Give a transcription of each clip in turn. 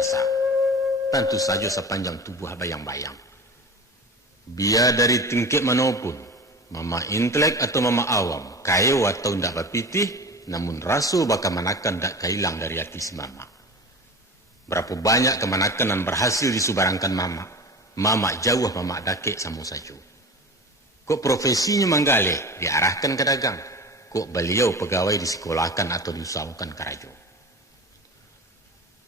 biasa. Tentu saja sepanjang tubuh bayang-bayang. Biar dari tingkat manapun, mama intelek atau mama awam, kayu atau ndak berpitih, namun rasul bakal manakan ndak kailang dari hati si mama. Berapa banyak kemanakan yang berhasil disubarangkan mama. Mama jauh mama dakek sama saja. Kok profesinya manggaleh diarahkan ke dagang. Kok beliau pegawai disekolahkan atau diusahakan kerajo.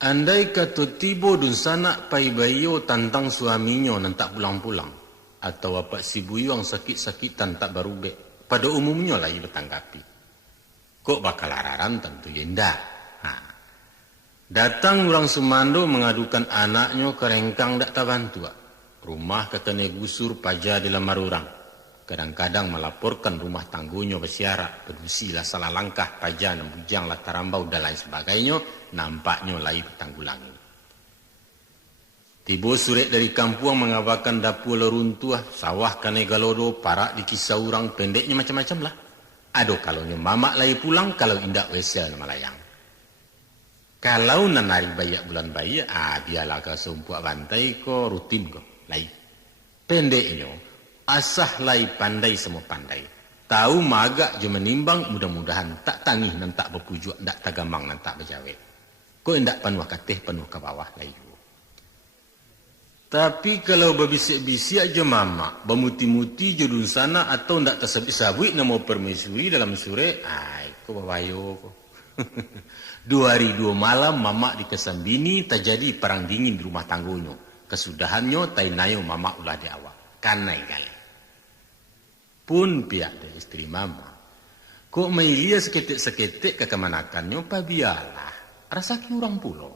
Andai kata tiba dun sanak pai bayo tantang suaminya nan tak pulang-pulang. Atau apa si buyuang sakit-sakitan tak berubek. Pada umumnya lah ia bertanggapi. Kok bakal araran tentu ya ndak. Datang orang Sumando mengadukan anaknya ke rengkang dak tabantua. Rumah kekene gusur paja di lemar orang. Kadang-kadang melaporkan rumah tanggunya bersiarak. Berdusilah salah langkah paja dan bujang lah tarambau dan lain sebagainya. Nampaknya lai bertanggulangi. Tiba surat dari kampung mengabarkan dapur leruntuh. Sawah kene galodo parak di kisah orang pendeknya macam-macam lah. Aduh kalaunya mamak lai pulang kalau indak wesel nama layang. Kalau nanari bayak bulan bayi, biarlah kau sumpuak bantai ko rutin ko. Lai. Pendeknya, asah lai pandai semua pandai. Tahu magak je menimbang, mudah-mudahan tak tangih dan tak berpujuk, tak tagamang dan tak berjawet. Ko indak penuh katih, penuh ke bawah lai. Tapi kalau berbisik-bisik aja mama, bermuti-muti jodun sana atau ndak tersebut-sebut nama permaisuri dalam sore, ko bawayo ko. 2 hari 2 malam mama di Kesambini terjadi perang dingin di rumah tanggunya. Kesudahannya tainayo mama ulah di awak. Kanai kali. Pun pihak dari istri mama. Kok mailia seketik-seketik ke kemanakannya pabialah. Rasa ki orang pulau.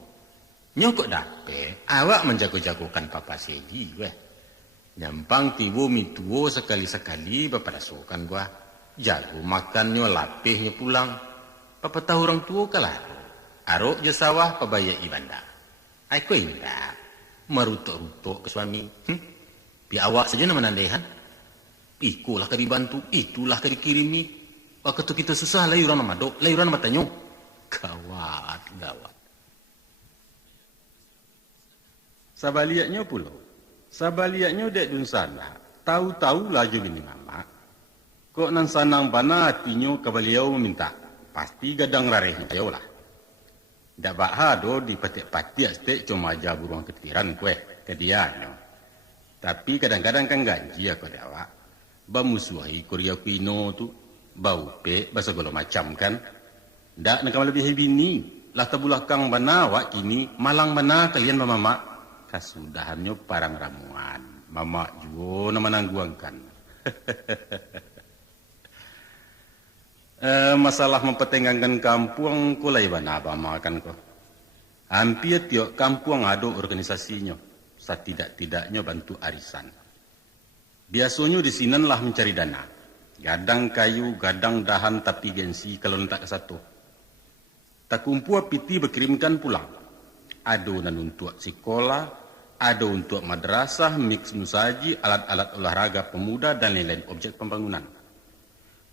Nyokok dape awak menjago-jagokan papa seji weh. Nyampang tibu mituo sekali-sekali bapak dasukan gua. Jago makannya lapihnya pulang. Papa tahu orang tua kalah. Arok je sawah pabaya ibanda. Aku indah. Merutuk-rutuk ke suami. Biar awak saja nama nandehan. Ikulah ke dibantu. Itulah ke dikirimi. Waktu kita susah layuran nama dok. Layuran matanya. Gawat. Sabaliaknya pula. Sabaliaknya dek dun sana. Tahu-tahu laju bini mama. Kok nan sanang bana hatinya ke beliau meminta. Pasti gadang rarehnya tayo lah. Dak bahado di petik-petik stek cuma aja buruang ketiran kue ke dia. Tapi kadang-kadang kan ganji aku dawa. Bamusuhi Korea Kuino tu. Bau pe bahasa golo macam kan. Dak nak lebih bini. Lah tabulakang bana wak kini. Malang bana kalian mama. Kasudahannya parang ramuan. Mama juga nama nangguangkan. Masalah mempertengahkan kampung kulai bana apa makan ko. Hampir tiap kampung ada organisasinya. Setidak-tidaknya bantu arisan. Biasanya di sini lah mencari dana. Gadang kayu, gadang dahan tapi gengsi kalau tak ke satu. Tak kumpul piti berkirimkan pulang. Ada untuk sekolah, ada untuk madrasah, mix musaji, alat-alat olahraga pemuda dan lain-lain objek pembangunan.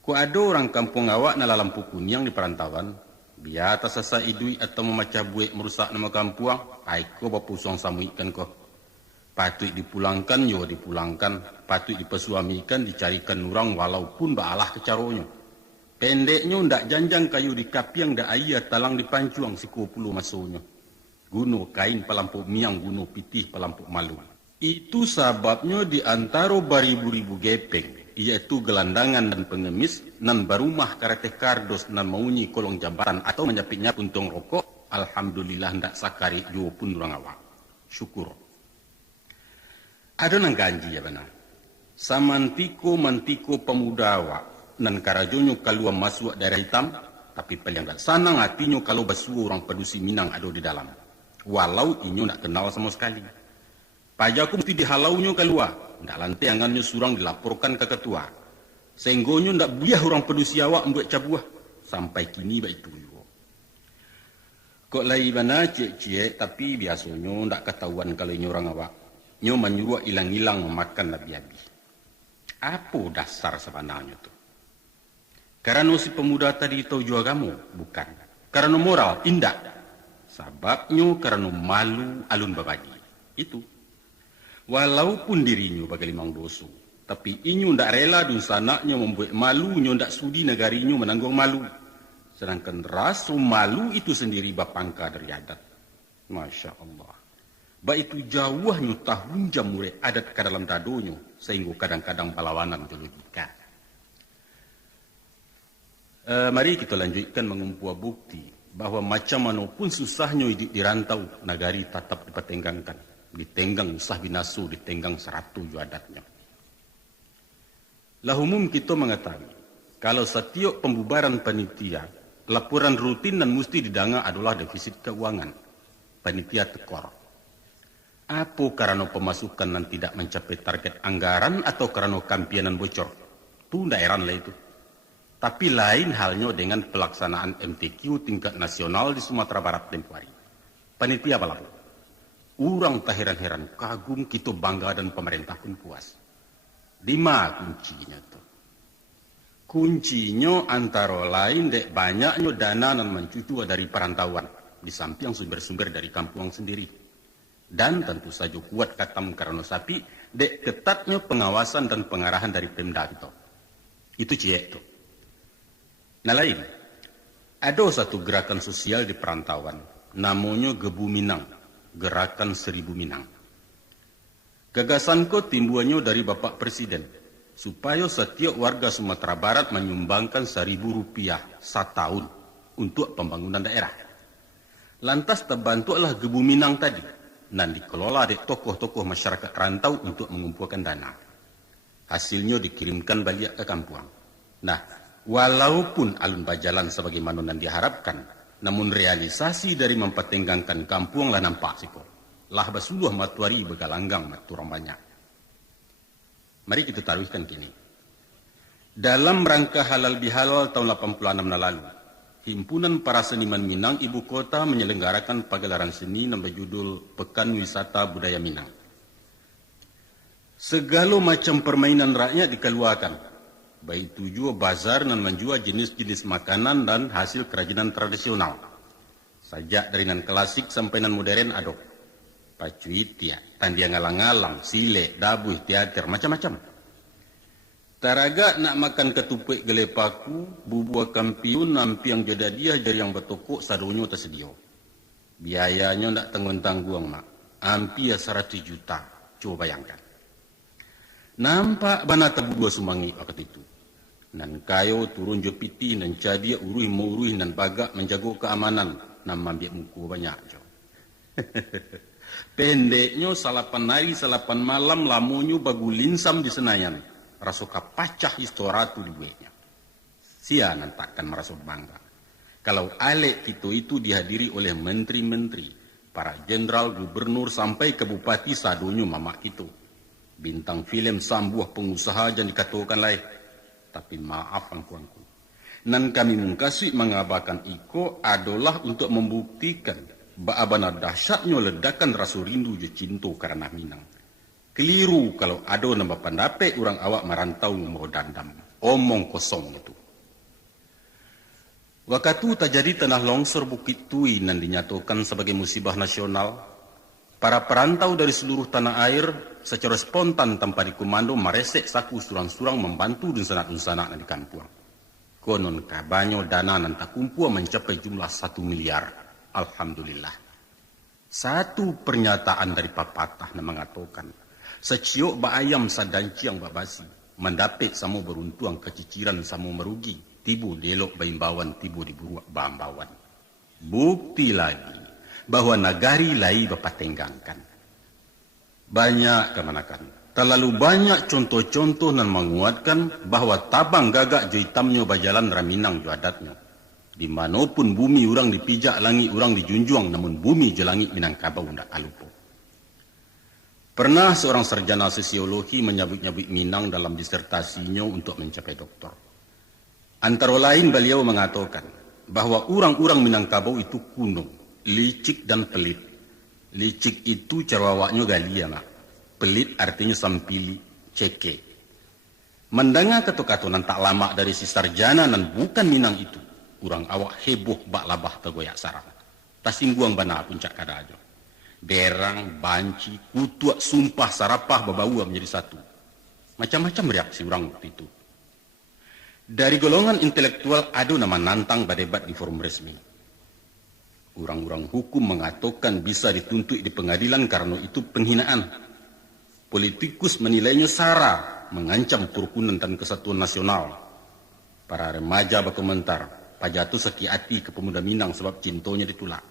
Ku ada orang kampung awak na lampu kuning di perantauan, biar tersasa idui atau memecah buik merusak nama kampung, aiko bapusong samuikan ko. Patut dipulangkan, yo dipulangkan, patut dipesuamikan, dicarikan orang walaupun baalah kecaronyo. Pendeknya ndak janjang kayu di kapiang ndak ayat talang dipancuang si 20 masonyo. Guno kain pelampuk miang, guno pitih pelampuk malu. Itu sebabnya di antara baribu-ribu gepeng. Iaitu gelandangan dan pengemis, nan barumah karate kardos, nan maunyi kolong jambatan atau menyapitnya puntung rokok, alhamdulillah ndak sakari jua pun orang awak. Syukur. Ada nang ganji ya benar. Samantiko mantiko pemuda awak, nan karajonyo kalua masuk daerah hitam, tapi paling ndak sanang hatinya kalau basuh orang pedusi Minang ada di dalam. Walau inyo ndak kenal sama sekali. Pajaku mesti dihalaunya keluar. Ndak lantai angannya surang dilaporkan ke ketua. Senggonyo ndak buyah orang pedusi awak membuat cabuah. Sampai kini baik itu juga. Kok lai mana cek-cek tapi biasanya ndak ketahuan kalau ini orang awak. Nyo menyuruh hilang-hilang memakan nabi-nabi. Apa dasar sebenarnya tu? Karena si pemuda tadi tahu jua kamu? Bukan. Karena moral? Indah. Sababnya karena malu alun babagi. Itu. Walaupun dirinya bagai limang dosu, tapi inyo ndak rela dun sanaknya membuat malu, nyo ndak sudi negarinya menanggung malu. Sedangkan rasu malu itu sendiri bapangka dari adat. Masya Allah. Ba itu jauhnya tahun jam mulai adat ke dalam dadonyo, sehingga kadang-kadang perlawanan ke logika. Mari kita lanjutkan mengumpul bukti bahwa macam mana pun susahnya hidup di rantau, nagari tetap dipertenggangkan. Ditenggang usah binasu, ditenggang 100 adatnya. Lah umum kita mengetahui, kalau setiap pembubaran panitia, laporan rutin dan mesti didanga adalah defisit keuangan. Panitia tekor. Apa karena pemasukan dan tidak mencapai target anggaran atau karena kampianan bocor? Itu daerah lah itu. Tapi lain halnya dengan pelaksanaan MTQ tingkat nasional di Sumatera Barat tempoh hari. Panitia apa lagi? Urang tak heran-heran, kagum kita bangga dan pemerintah pun puas. Di mana kuncinya tuh? Kuncinya antara lain dek banyaknya dana dan mencucu dari perantauan, di samping sumber-sumber dari kampung sendiri. Dan tentu saja kuat katam karena sapi, dek ketatnya pengawasan dan pengarahan dari Pemda itu. Itu ciek tuh. Nah lain, ada satu gerakan sosial di perantauan, namanya Gebu Minang, Gerakan 1000 Minang. Gagasanku timbulnya dari Bapak Presiden, supaya setiap warga Sumatera Barat menyumbangkan Rp1.000 setahun untuk pembangunan daerah. Lantas terbantulah Gebu Minang tadi, dan dikelola oleh tokoh-tokoh masyarakat rantau untuk mengumpulkan dana. Hasilnya dikirimkan balik ke kampung. Nah, walaupun alun berjalan sebagaimana yang diharapkan, namun realisasi dari mempertenggangkan kampung lah nampak siko. Lah basuluh matuari begalanggang maturang banyak. Mari kita taruhkan kini. Dalam rangka halal bihalal tahun 86 lalu, Himpunan Para Seniman Minang Ibu Kota menyelenggarakan pagelaran seni yang berjudul Pekan Wisata Budaya Minang. Segala macam permainan rakyat dikeluarkan, baik tujuh bazar dan menjual jenis-jenis makanan dan hasil kerajinan tradisional. Sajak dari nan klasik sampai nan modern ada. Pacuitia, tandia ngalang-ngalang, sile, dabuh, teater, macam-macam. Taraga nak makan ketupik gelepaku, bubua kampiun, nampi yang jodoh dia jari yang bertokok, sadonyo tersedia. Biayanya nak tanggung-tanggung, mak. Ampi ya 100 juta. Coba bayangkan. Nampak bana tabudua sumangi waktu itu. Nan kayo turun jopiti, nan cadia uruh nan bagak menjaga keamanan, nan mambiak muku banyak jo. Pendeknya salapan hari, salapan malam, lamunyo bagu linsam di Senayan. Rasuka pacah istoratu di buahnya. Sia nan takkan merasa bangga. Kalau alek itu dihadiri oleh menteri-menteri, para jenderal, gubernur, sampai ke bupati sadonyo mamak itu. Bintang film sambuah pengusaha jangan dikatakan lain. Tapi maaf angku-angku. Nan kami mengkasih mengabarkan iko adalah untuk membuktikan bagaimana dahsyatnya ledakan rasa rindu je cinta karena Minang. Keliru kalau ada nama pendapat orang awak merantau mau dandam. Omong kosong itu. Waktu terjadi tanah longsor Bukit Tui dan dinyatakan sebagai musibah nasional, para perantau dari seluruh tanah air secara spontan tanpa dikomando meresek saku surang-surang membantu dunsanak-dunsanak di kampung. Konon kabanyo dana nan takumpul mencapai jumlah 1 miliar. Alhamdulillah. Satu pernyataan dari papatah yang mengatakan, seciok ba ayam sadanci yang babasi, mendapat samo beruntuang keciciran samo merugi, tibu delok baimbawan, tibu diburuak bambawan. Bukti lagi bahwa nagari lai bapatenggangkan. Banyak kemanakan. Terlalu banyak contoh-contoh yang menguatkan bahwa tabang gagak jo hitamnya bajalan raminang jo adatnya. Di manapun bumi orang dipijak, langit orang dijunjung, namun bumi je langit Minangkabau ndak kalupo. Pernah seorang sarjana sosiologi menyabut-nyabut Minang dalam disertasinya untuk mencapai doktor. Antara lain beliau mengatakan bahwa orang-orang Minangkabau itu kuno, licik dan pelit. Licik itu carawaknya galia, mak. Pelit artinya sampili, ceke. Mendengar kata-kata nan tak lama dari si sarjana nan bukan Minang itu, orang awak heboh bak labah tergoyak sarang. Tasingguang bana puncak kadajo. Berang, banci, kutuak, sumpah, sarapah, babaua menjadi satu. Macam-macam reaksi orang waktu itu. Dari golongan intelektual ada nama nantang berdebat di forum resmi. Orang-orang hukum mengatakan bisa dituntut di pengadilan karena itu penghinaan. Politikus menilainya sara, mengancam kerukunan dan kesatuan nasional. Para remaja berkomentar, pajatu sekiati ke pemuda Minang sebab cintonya ditulak.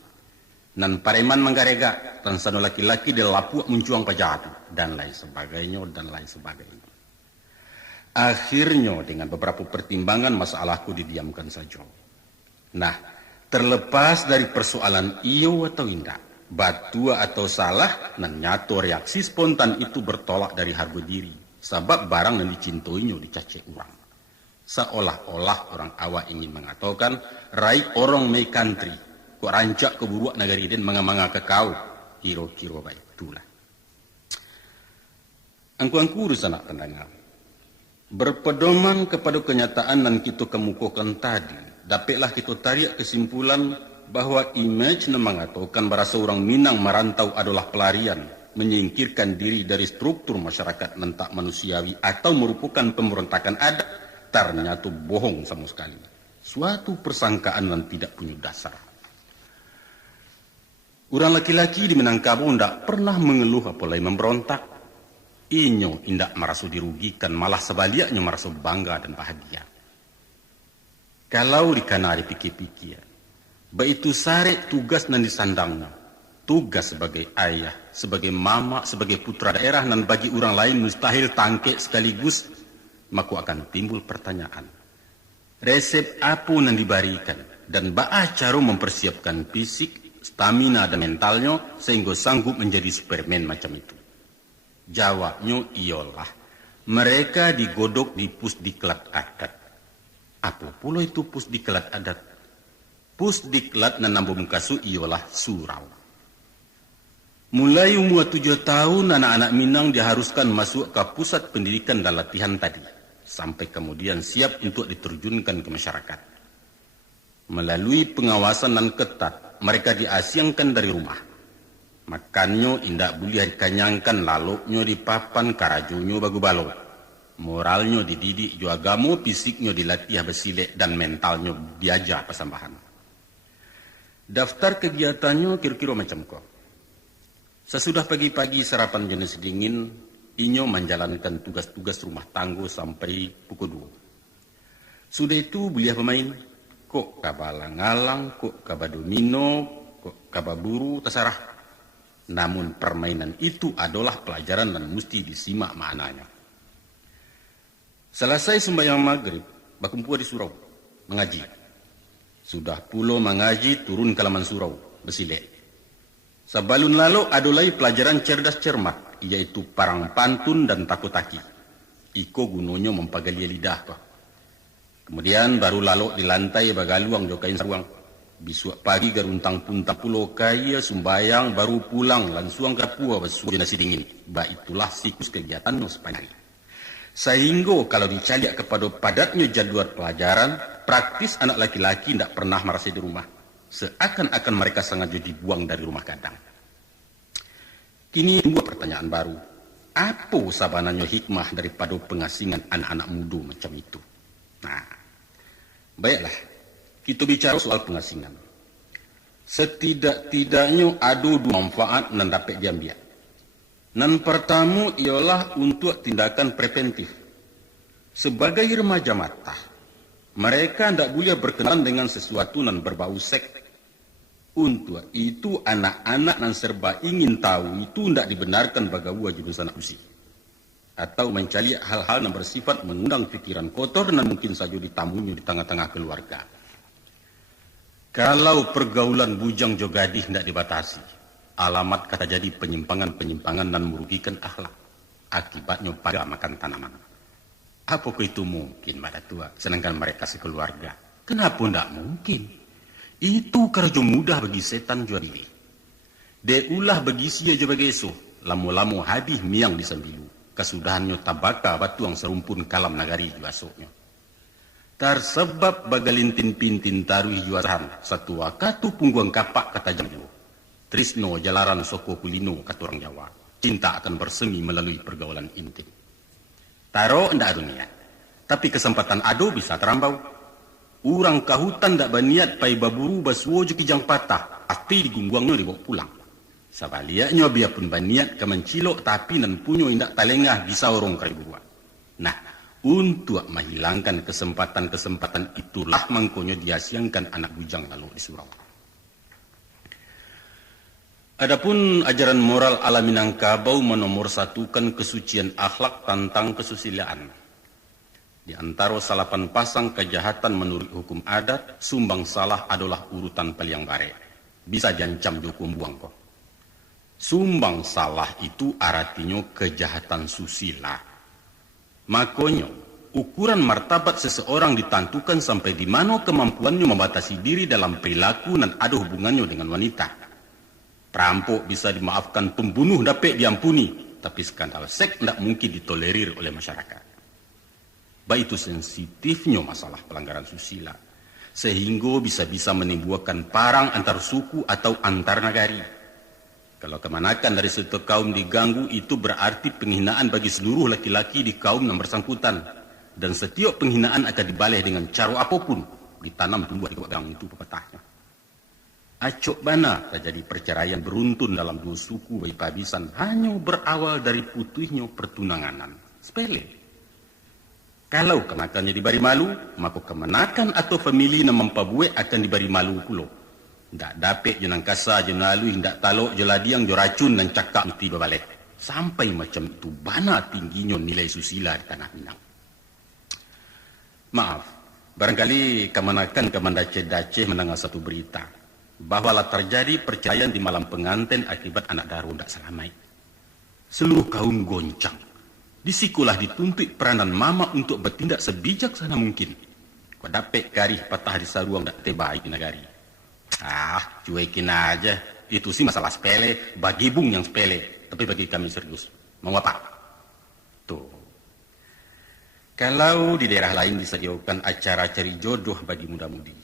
Nan pareman manggarega, dan sano laki-laki di lapuak muncuang pajatu, dan lain sebagainya, dan lain sebagainya. Akhirnya dengan beberapa pertimbangan masalahku didiamkan saja. Nah, terlepas dari persoalan iyo atau indah, batua atau salah, nan nyato reaksi spontan itu bertolak dari harga diri. Sebab barang yang dicintoinya dicacek orang. Seolah-olah orang awak ingin mengatakan, raik orang may country, kok rancak keburuak negari den manga-manga ke kau, kiro-kiro baik itulah. Angku-angku urusan anak pendengar. Berpedoman kepada kenyataan yang kita kemukakan tadi, dapatlah kita tarik kesimpulan bahwa image yang mengatakan bahwa seorang Minang merantau adalah pelarian, menyingkirkan diri dari struktur masyarakat yang tak manusiawi atau merupakan pemberontakan adat, ternyata bohong sama sekali. Suatu persangkaan yang tidak punya dasar. Orang laki-laki di Minangkabau tidak pernah mengeluh apalagi memberontak. Inyo indak merasa dirugikan, malah sebaliknya merasa bangga dan bahagia. Kalau dikanari pikir-pikir, baitu sare tugas nan disandangnya, tugas sebagai ayah, sebagai mama, sebagai putra daerah nan bagi orang lain mustahil tangke sekaligus, maka akan timbul pertanyaan. Resep apa yang diberikan dan baa cara mempersiapkan fisik, stamina dan mentalnya sehingga sanggup menjadi Superman macam itu. Jawabnya ialah mereka digodok di pusdiklat adat. Apa pula itu pusdiklat adat? Pusdiklat nan nambung kasu ialah surau. Mulai umur 7 tahun anak-anak Minang diharuskan masuk ke pusat pendidikan dan latihan tadi, sampai kemudian siap untuk diterjunkan ke masyarakat. Melalui pengawasan dan ketat, mereka diasingkan dari rumah. Makannya indak boleh dikanyangkan, laluknya dipapan, karajunya bagu balok. Moralnya dididik, jo agama, fisiknya dilatih bersilek, dan mentalnya diajar persambahan. Daftar kegiatannya kira-kira macam kau. Sesudah pagi-pagi sarapan jenis dingin, inyo menjalankan tugas-tugas rumah tangga sampai pukul 2. Sudah itu boleh pemain, kok kabalang-alang, kok kabadomino, kok kababuru, terserah. Namun permainan itu adalah pelajaran dan mesti disimak maknanya. Selesai sembahyang maghrib, berkumpul di surau, mengaji. Sudah pulau mengaji, turun ke laman surau, bersilek. Sebelum lalu adalah pelajaran cerdas cermat, yaitu parang pantun dan takutaki. Iko gunanya mempagalia lidah kok. Kemudian baru lalu di lantai bagaluang jokain saruang. Bisuak pagi garuntang puntang pulau kaya sumbayang baru pulang langsung ke pua bersuai nasi dingin. Bah itulah siklus kegiatan sepanjang. Sehingga kalau dicaliak kepada padatnya jadwal pelajaran, praktis anak laki-laki tidak pernah merasa di rumah. Seakan-akan mereka sengaja dibuang dari rumah kadang. Kini dua pertanyaan baru. Apa sabananya hikmah daripada pengasingan anak-anak muda macam itu? Nah, baiklah. Kita bicara soal pengasingan. Setidak-tidaknya ada dua manfaat yang dapat diambil. Yang pertama ialah untuk tindakan preventif. Sebagai remaja mata, mereka tidak boleh berkenalan dengan sesuatu yang berbau seks. Untuk itu anak-anak yang serba ingin tahu itu tidak dibenarkan bagi wajib anak usia. Atau mencari hal-hal yang bersifat mengundang pikiran kotor dan mungkin saja ditamunya di tengah-tengah keluarga. Kalau pergaulan bujang jogadih tidak dibatasi, alamat kata jadi penyimpangan-penyimpangan dan merugikan akhlak. Akibatnya pada makan tanaman. Apakah itu mungkin pada tua, sedangkan mereka sekeluarga? Kenapa tidak mungkin? Itu kerja mudah bagi setan jua diri. De ulah bagi sia je bagi esuh, lamu-lamu habis miang di sambilu. Kesudahannya tabaka batuang serumpun kalam nagari jua esoknya. Tersebab bagalintin pintin taruh juaran satu wakatu pungguang kapak kata jamnya. Trisno jalaran soko kulino kata orang Jawa. Cinta akan bersemi melalui pergaulan intim. Taro ndak dunia. Tapi kesempatan ado bisa terambau. Urang kahutan ndak berniat pai baburu baswo ju kijang patah. Ati digungguangnya dibawa pulang. Sabaliaknya biarpun berniat ke mencilok tapi nan punyo indak talengah bisa orang karibuan. Nah, untuk menghilangkan kesempatan-kesempatan itulah mangkonyo diasiangkan anak bujang lalu di surau. Adapun ajaran moral ala Minangkabau menomorsatukan kesucian akhlak tentang kesusilaan. Di antara salapan pasang kejahatan menurut hukum adat, sumbang salah adalah urutan paling bare. Bisa diancam dihukum buang kok. Sumbang salah itu artinya kejahatan susila. Makanya, ukuran martabat seseorang ditentukan sampai di mana kemampuannya membatasi diri dalam perilaku dan ada hubungannya dengan wanita. Perampok bisa dimaafkan, pembunuh dapat diampuni, tapi skandal seks tidak mungkin ditolerir oleh masyarakat. Baik itu sensitifnya masalah pelanggaran susila, sehingga bisa-bisa menimbulkan perang antar suku atau antar negari. Kalau kemanakan dari suatu kaum diganggu, itu berarti penghinaan bagi seluruh laki-laki di kaum yang bersangkutan. Dan setiap penghinaan akan dibaleh dengan cara apapun. Ditanam tumbuh di gang itu pepatahnya. Acok bana terjadi perceraian beruntun dalam dua suku bayi pabisan hanya berawal dari putusnya pertunanganan. Sepele. Kalau kemanakannya diberi malu, maka kemenakan atau famili yang mempabue akan diberi malu pula. Ndak dapat jenang kasa jenalu ndak talok jeladiang jo racun dan cakap mesti berbalik. Sampai macam itu bana tingginya nilai susila di tanah Minang. Maaf, barangkali kemanakan kemandace-dace mendengar satu berita bahwa terjadi perceraian di malam pengantin akibat anak daru ndak selamai. Seluruh kaum goncang. Disikulah dituntut peranan mama untuk bertindak sebijaksana mungkin. Kau dapat garih patah di saruang ndak tebai di negari. Cuekin aja. Itu sih masalah sepele. Bagi bung yang sepele. Tapi bagi kami serius. Mau apa? Tuh. Kalau di daerah lain disediakan acara cari jodoh bagi muda-mudi.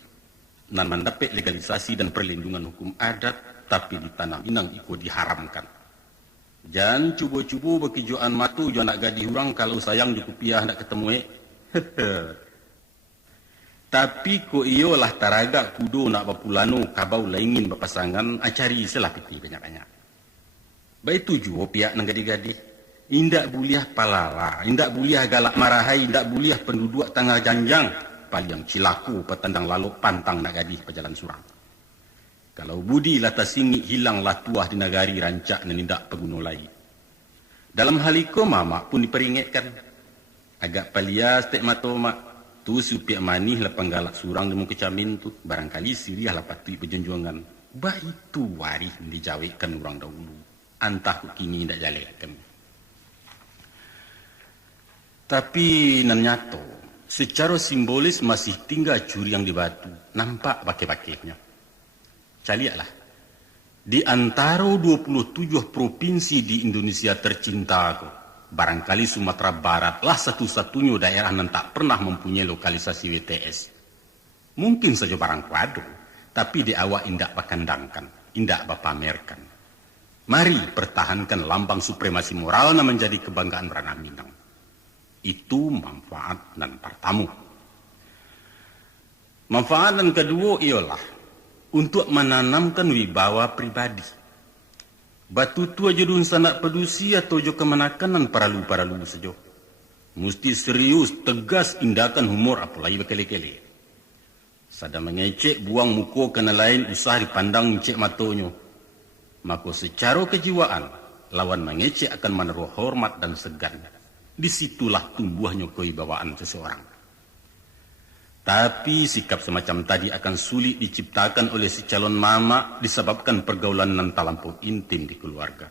Dan mendapat legalisasi dan perlindungan hukum adat. Tapi di tanah Minang ikut diharamkan. Jangan cubo-cubo bekijuan matu. Jangan nak gadih orang kalau sayang di kupiah nak ketemu. Tapi ko iyo lah taraga kudo nak bapulano kabau laingin berpasangan acari selah piti banyak-banyak. Baik tujuh pihak nang gadi-gadi. Indak buliah palala, indak buliah galak marahai, indak buliah penduduk tangga janjang. Paliang cilaku petandang lalu pantang nak gadi pejalan surang. Kalau budi lata singi hilanglah tuah di negari rancak dan indak peguno lagi. Dalam hal itu mama pun diperingatkan. Agak palias tek mato mak. Tu supiak manih lapang galak surang demu kecamin tu. Barangkali siriah lah patui perjunjungan. Bah itu warih dijawabkan orang dahulu. Antah kini tidak jalekan. Tapi nan nyato, secara simbolis masih tinggal curi yang di batu. Nampak pakai-pakainya. Caliaklah. Di antara 27 provinsi di Indonesia tercinta aku. Barangkali Sumatera Barat lah satu-satunya daerah yang tak pernah mempunyai lokalisasi WTS. Mungkin saja barang kuadu, tapi di awak indak bakandangkan, indak bapamerkan. Mari pertahankan lambang supremasi moral yang menjadi kebanggaan ranah Minang. Itu manfaat dan pertama. Manfaat yang kedua ialah untuk menanamkan wibawa pribadi. Batu tua jodun sanak pedusi atau jo kemanakan paralu-paralu saja. Mesti serius, tegas indakan humor apalagi berkele-kele. Sada mengecek buang muka kena lain usah dipandang cek matonyo. Maka secara kejiwaan, lawan mengecek akan menaruh hormat dan segan. Disitulah tumbuhnya kewibawaan seseorang. Tapi sikap semacam tadi akan sulit diciptakan oleh si calon mama disebabkan pergaulan nan talampau intim di keluarga.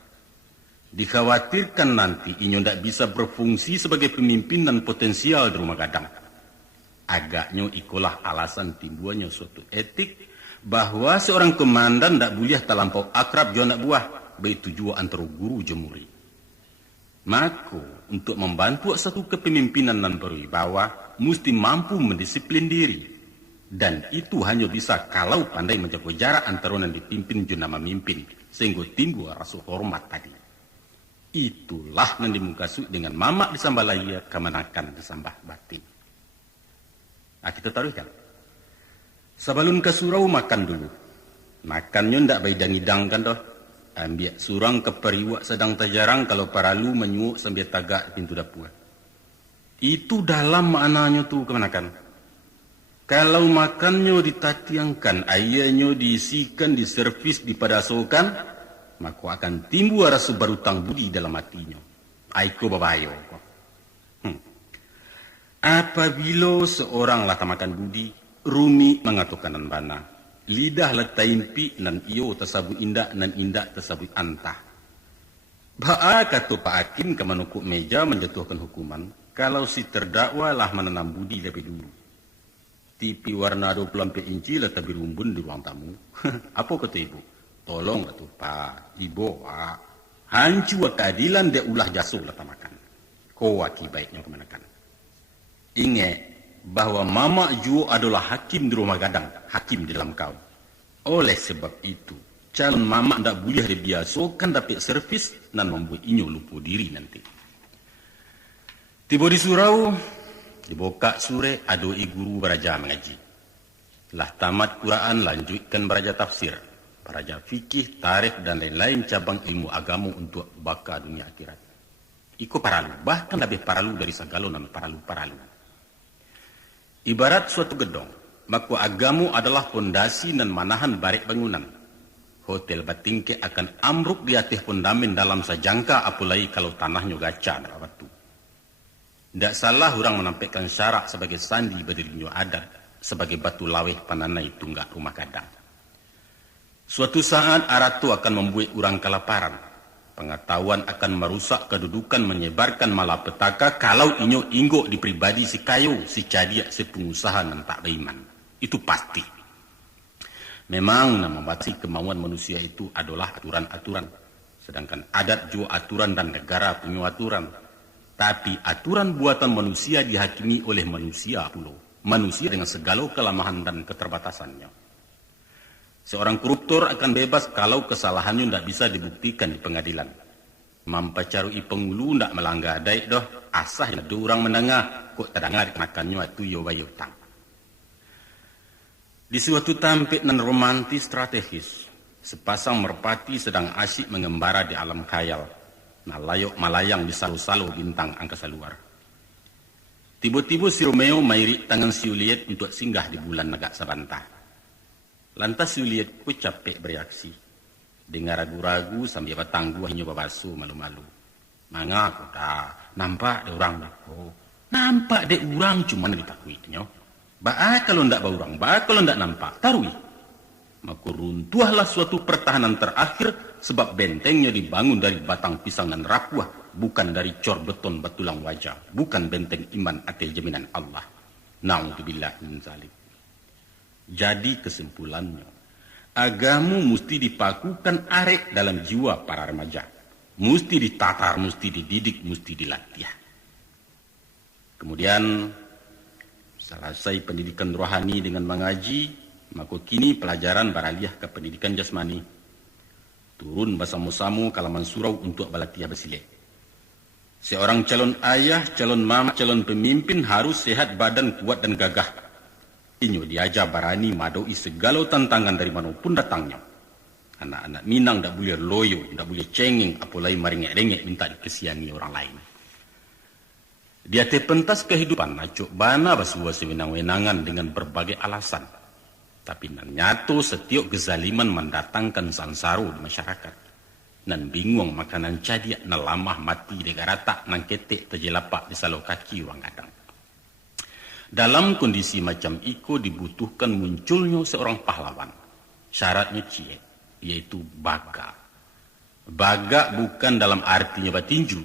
Dikhawatirkan nanti inyo tidak bisa berfungsi sebagai pemimpin dan potensial di rumah gadang. Agaknya ikulah alasan timbulnya suatu etik bahwa seorang komandan tidak boleh talampau akrab jauh anak buah, baik tujuan antara guru jemuri. Maka untuk membantu satu kepemimpinan dan berwibawa, mesti mampu mendisiplin diri. Dan itu hanya bisa kalau pandai menjaga jarak antara yang dipimpin dan memimpin, sehingga timbul rasa hormat tadi. Itulah yang dimungkasui dengan mamak disambah layar, kemenakan disambah batin. Nah, kita taruh kan? Sebelum ke surau makan dulu. Makannya ndak baidang-idang kan doh. Ambil surang ke periwak sedang terjarang kalau paralu menyuuk sambil tagak pintu dapur. Itu dalam maknanya tuh kemenakan. Kalau makannya ditatiangkan, airnya diisikan, diservis, dipadasokan, maka akan timbul rasa berutang budi dalam hatinya. Aiko babayo. Apabila seorang lata makan budi, rumi mengatakan nan bana. Lidah letai impi nan iyo tersabut indak nan indak tersabut antah. Ba'a kata Pak Hakim ke menukuk meja menjatuhkan hukuman kalau si terdakwa lah menanam budi lebih dulu. TV warna 24 inci letak birumbun di ruang tamu. Apa kata ibu? Tolong atuh Pak, ibu Pak. Hancur keadilan dia ulah jasuh letak makan. Kau akibatnya kemenakan. Ingat bahwa Mama Ju adalah hakim di rumah gadang, hakim di dalam kau. Oleh sebab itu, calon Mama tidak boleh dibiasakan dapat servis dan membuat inyo lupa diri nanti. Tiba di surau, dibuka sore adoi guru beraja mengaji. Lah tamat Quran lanjutkan beraja tafsir, beraja fikih, tarikh dan lain-lain cabang ilmu agama untuk baka dunia akhirat. Iko paralu, bahkan lebih paralu dari segala nama paralu-paralu. Ibarat suatu gedong, maka agamu adalah fondasi dan manahan barik bangunan. Hotel batingke akan amruk di atas fondamen dalam sejangka apalagi kalau tanahnya gaca dan batu. Tidak salah orang menampilkan syarak sebagai sandi berdirinya adat, sebagai batu laweh pananai tunggak rumah gadang. Suatu saat aratu akan membuat orang kelaparan. Pengetahuan akan merusak kedudukan, menyebarkan malapetaka kalau inyo inggok di pribadi si kayu, si cadia, si pengusaha dan tak beriman. Itu pasti. Memang nama membatasi kemauan manusia itu adalah aturan-aturan. Sedangkan adat juga aturan dan negara punya aturan. Tapi aturan buatan manusia dihakimi oleh manusia pula. Manusia dengan segala kelemahan dan keterbatasannya. Seorang koruptor akan bebas kalau kesalahannya tidak bisa dibuktikan di pengadilan. Mampacarui pengulu tidak melanggar daik doh. Asah ada orang mendengar. Kok terdengar makannya itu yobayutang. Di suatu tampik nan romantis strategis. Sepasang merpati sedang asyik mengembara di alam khayal. Nah layok malayang di salu-salu bintang angkasa luar. Tiba-tiba si Romeo mairik tangan si Juliet untuk singgah di bulan negak sabantah. Lantas Juliet ku capek bereaksi. Dengar ragu-ragu sambil batangguh hanya babasu malu-malu. Manga aku tak nampak ada orang dah. Oh, nampak ada orang cuma ditakuinya. Ba kalau ndak ba orang, ba kalau ndak nampak tarui. Maka runtuhlah suatu pertahanan terakhir sebab bentengnya dibangun dari batang pisang dan rapuh, bukan dari cor beton batulang wajah, bukan benteng iman atas jaminan Allah. Na'udzubillah min zalik. Jadi kesimpulannya, agamu mesti dipakukan arek dalam jiwa para remaja. Mesti ditatar, mesti dididik, mesti dilatih. Kemudian, selesai pendidikan rohani dengan mengaji, maka kini pelajaran beralih ke pendidikan jasmani. Turun bersama-sama kalaman surau untuk berlatih bersilat. Seorang calon ayah, calon mama, calon pemimpin harus sehat badan, kuat dan gagah. Inyo diajar barani madoi segala tantangan dari manapun datangnya. Anak-anak Minang tak boleh loyo, tak boleh cengeng, apalagi merengek-rengek minta dikesiangi orang lain. Dia terpentas kehidupan, acuk bana basua sewenang-wenangan dengan berbagai alasan. Tapi nyato setiap kezaliman mendatangkan sansaro di masyarakat. Nan bingung makanan cadia, nan lamah mati degarata, nan ketek terjelapak di salo kaki orang gadang. Dalam kondisi macam itu dibutuhkan munculnya seorang pahlawan. Syaratnya cie, yaitu baga. Baga bukan dalam artinya batinju,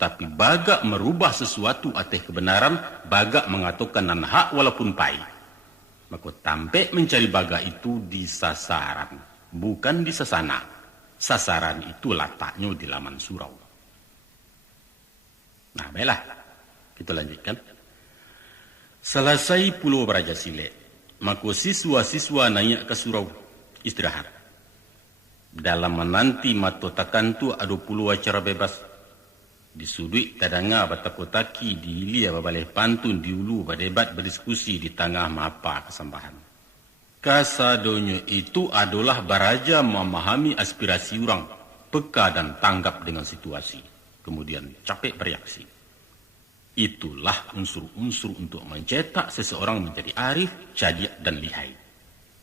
tapi baga merubah sesuatu atas kebenaran, baga mengatakan nan hak walaupun pahit. Maka tampek mencari baga itu di sasaran, bukan di sasana. Sasaran itu letaknya di laman surau. Nah, baiklah, kita lanjutkan. Selesai Pulau Beraja Silek, maka siswa-siswa naik ke surau istirahat. Dalam menanti mato takantu ada pulau acara bebas. Di sudut tadanga batakotaki di ilia babaleh pantun di ulu berdebat berdiskusi di tengah mapa kesembahan. Kasadonyo itu adalah baraja memahami aspirasi orang, peka dan tanggap dengan situasi. Kemudian capek bereaksi. Itulah unsur-unsur untuk mencetak seseorang menjadi arif, cerdik dan lihai.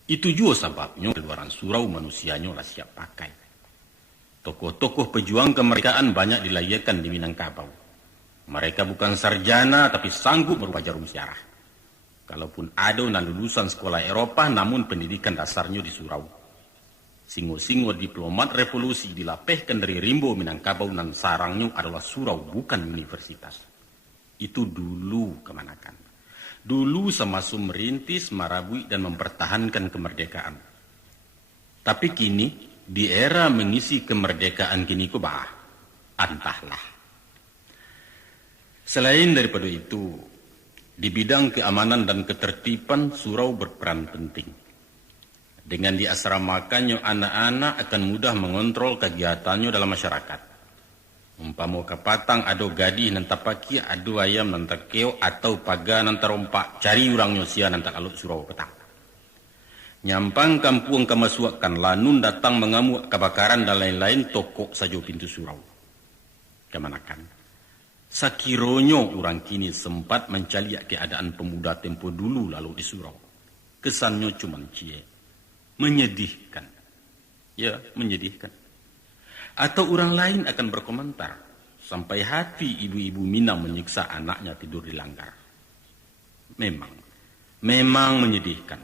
Itu juga sebabnya keluaran surau manusianya lah siap pakai. Tokoh-tokoh pejuang kemerdekaan banyak dilayakkan di Minangkabau. Mereka bukan sarjana tapi sanggup merubah jarum sejarah. Kalaupun ada yang lulusan sekolah Eropa namun pendidikan dasarnya di surau. Singo-singo diplomat revolusi dilapehkan dari rimbo Minangkabau dan sarangnya adalah surau bukan universitas. Itu dulu kemanakan. Dulu semasa merintis, marabui dan mempertahankan kemerdekaan. Tapi kini, di era mengisi kemerdekaan kini kubah, entahlah. Selain daripada itu, di bidang keamanan dan ketertiban surau berperan penting. Dengan diasramakannya anak-anak akan mudah mengontrol kegiatannya dalam masyarakat. Umpama kapatang ado gadih nan tapaki ado ayam nan takeo atau paga nan terompak cari urangnya sia nan tak alut surau petang. Nyampang kampung kamasuakan lanun datang mengamuk kebakaran dan lain-lain tokok saja pintu surau. Kemanakan? Sakironyo orang kini sempat mencari keadaan pemuda tempo dulu lalu di surau. Kesannya cuma cie. Menyedihkan. Ya, menyedihkan. Atau orang lain akan berkomentar, sampai hati ibu-ibu Minang menyiksa anaknya tidur di langgar. Memang menyedihkan.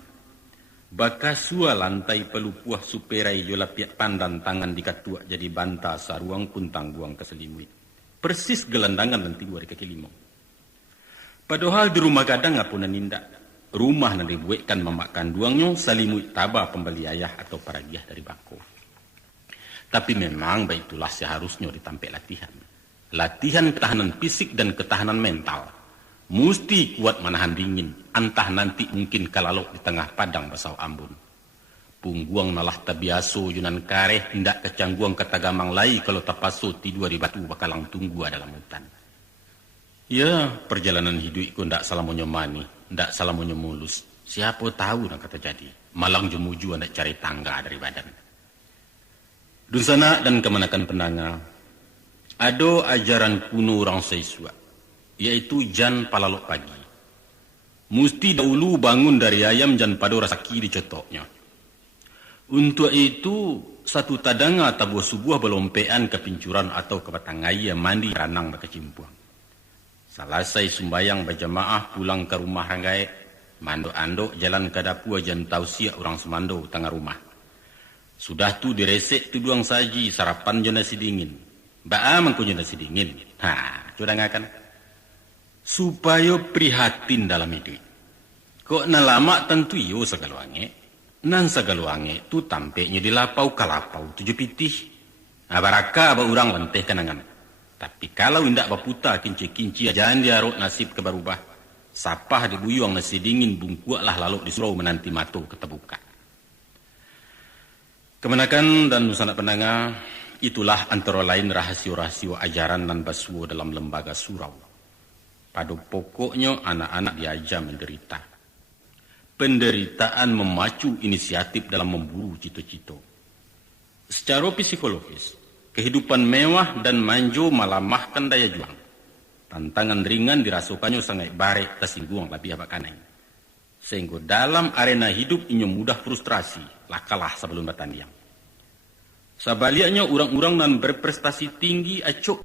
Bakasua lantai pelupuah superai jola piak pandan tangan dikatuak jadi banta saruang pun tangguang keselimut. Persis gelandangan dan tiga di kaki limau. Padahal di rumah gadang apa nanindak. Rumah yang dibuatkan memakan duangnya salimut tabah pembeli ayah atau paragiah dari bako. Tapi memang baitulah seharusnya ditampil latihan. Latihan ketahanan fisik dan ketahanan mental. Mesti kuat menahan dingin. Entah nanti mungkin kalalok di tengah padang basau ambun. Pungguang nalah tabiaso yunan kareh hendak kecangguang katagamang lai kalau tapaso tidur di batu bakalang tunggu dalam hutan. Ya, perjalanan hidupku ndak salamonyo mani, ndak salamonyo mulus. Siapa tahu nak kata jadi. Malang jemuju ndak cari tangga dari badan. Dunsana dan kemanakan penanga, ada ajaran kuno orang Saisua, yaitu jan palalok pagi. Mesti dahulu bangun dari ayam jan pada rasaki dicotoknya. Untuk itu, satu tadanga tabuh subuh belompean ke pincuran atau ke batangaya mandi ranang ke cimpuang. Selesai sumbayang berjamaah pulang ke rumah ranggai, mando-ando jalan ke dapur jan tausia orang semando tengah rumah. Sudah tu diresek tu duang saji sarapan jo nasi dingin. Ba'a mangko jo nasi dingin. Sudah ngakan. Supaya prihatin dalam hidup. Kok nalama tentu iyo sagaluange. Nan sagaluange tu tampeknya di lapau kalapau tujuh pitih. Baraka ba urang lenteh kenangan. Tapi kalau indak baputa kinci-kinci jangan diarok nasib kebarubah. Sapah dibuyuang nasi dingin bungkuaklah lalu di surau menanti mato ketebuka. Kemanakan dan nusana penanga, itulah antara lain rahasio-rahasio ajaran dan basuo dalam lembaga surau. Pada pokoknya anak-anak diajar menderita. Penderitaan memacu inisiatif dalam memburu cita-cita. Secara psikologis, kehidupan mewah dan manjo melamahkan daya juang. Tantangan ringan dirasukannya sangat barek tersinggung lebih abakanai. Sehingga dalam arena hidup ini mudah frustrasi, lah kalah sebelum bertanding. Sebaliknya orang-orang yang berprestasi tinggi acuk